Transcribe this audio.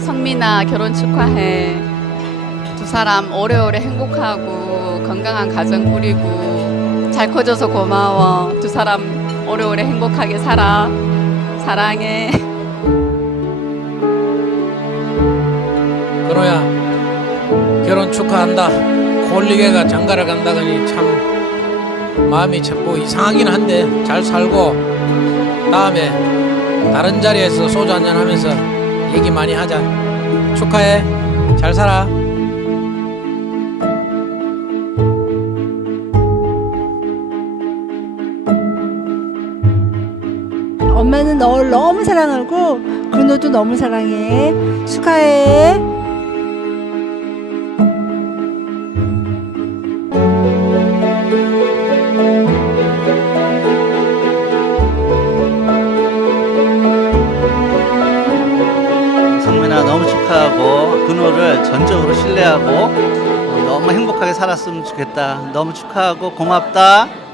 성민아 결혼 축하해. 두 사람 오래오래 행복하고 건강한 가정 꾸리고 잘 커져서 고마워. 두 사람 오래오래 행복하게 살아. 사랑해. 근호야 결혼 축하한다 홀리게가 장가를 간다더니 참 마음이 참 뭐 이상하긴 한데 잘 살고 다음에 다른 자리에서 소주 한잔 하면서 얘기 많이 하자 축하해 잘 살아 엄마는 널 너무 사랑하고 근호도 너무 사랑해. 축하해. 성민아 너무 축하하고 근호를 전적으로 신뢰하고 너무 행복하게 살았으면 좋겠다. 너무 축하하고 고맙다.